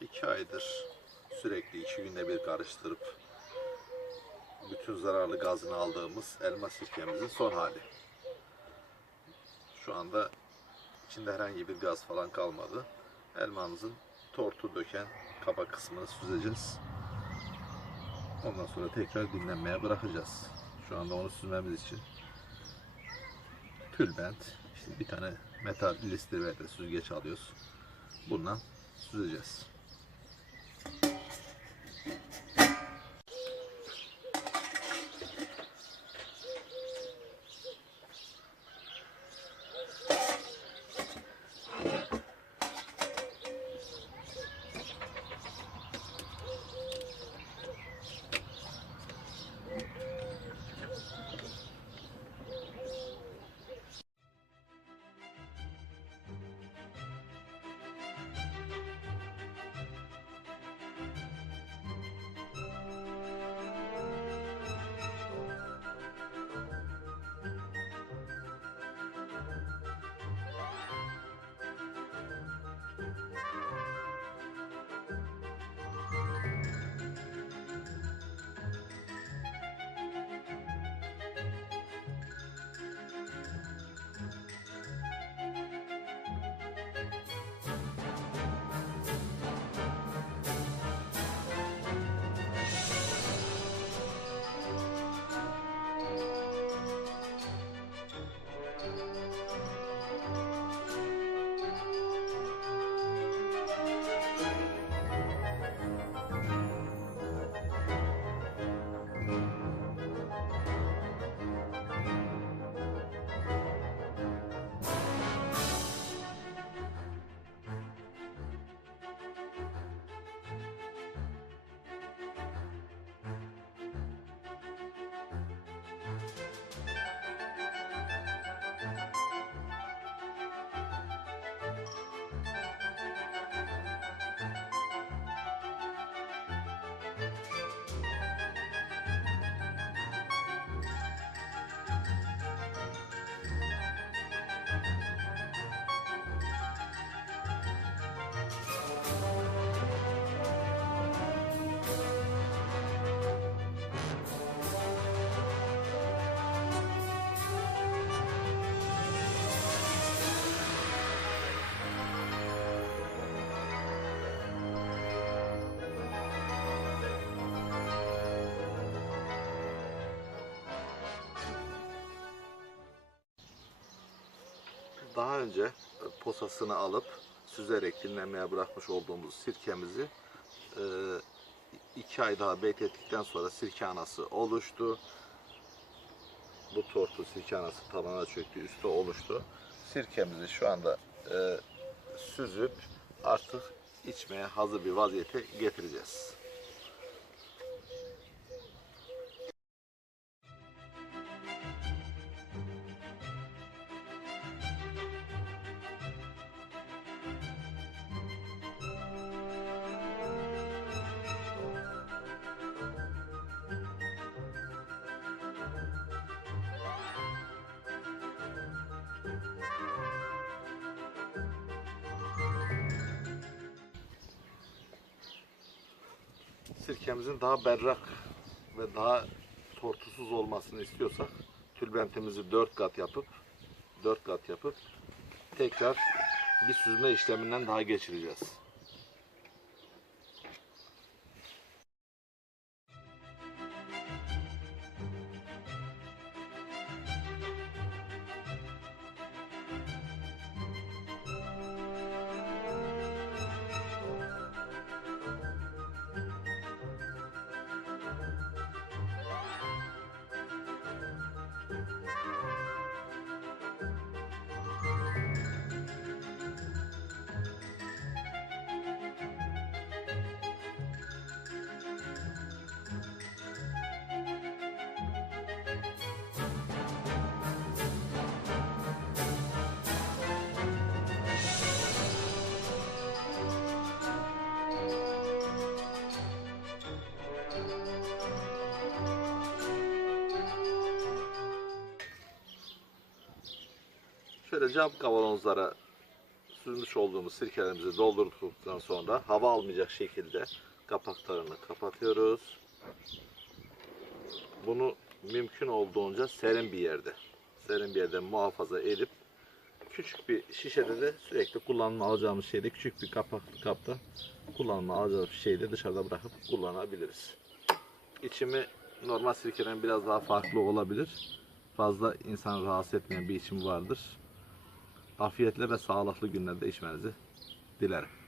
iki aydır sürekli iki günde bir karıştırıp bütün zararlı gazını aldığımız elma sirkemizin son hali. Şu anda içinde herhangi bir gaz falan kalmadı. Elmamızın tortu döken kaba kısmını süzeceğiz. Ondan sonra tekrar dinlenmeye bırakacağız. Şu anda onu süzmemiz için tülbent, işte bir tane metal listir ve süzgeç alıyoruz. Bundan süzeceğiz. フフフ。Daha önce e, posasını alıp süzerek dinlenmeye bırakmış olduğumuz sirkemizi e, iki ay daha beklettikten sonra sirke anası oluştu. Bu tortu sirke anası tabana çöktü, üstü oluştu. Sirkemizi şu anda e, süzüp artık içmeye hazır bir vaziyete getireceğiz. Sirkemizin daha berrak ve daha tortusuz olmasını istiyorsak tülbentimizi 4 kat yapıp 4 kat yapıp tekrar bir süzme işleminden daha geçireceğiz. Şöyle cam kavanozlara süzmüş olduğumuz sirkelerimizi doldurduktan sonra hava almayacak şekilde kapaklarını kapatıyoruz. Bunu mümkün olduğunca serin bir yerde, serin bir yerde muhafaza edip küçük bir şişede de sürekli kullanma alacağımız şeyde küçük bir kapaklı kapta kullanma alacağımız şeyde dışarıda bırakıp kullanabiliriz. İçimi normal sirkeden biraz daha farklı olabilir. Fazla insan rahatsız etmeyen bir içim vardır. Afiyetle ve sağlıklı günlerde içmenizi dilerim.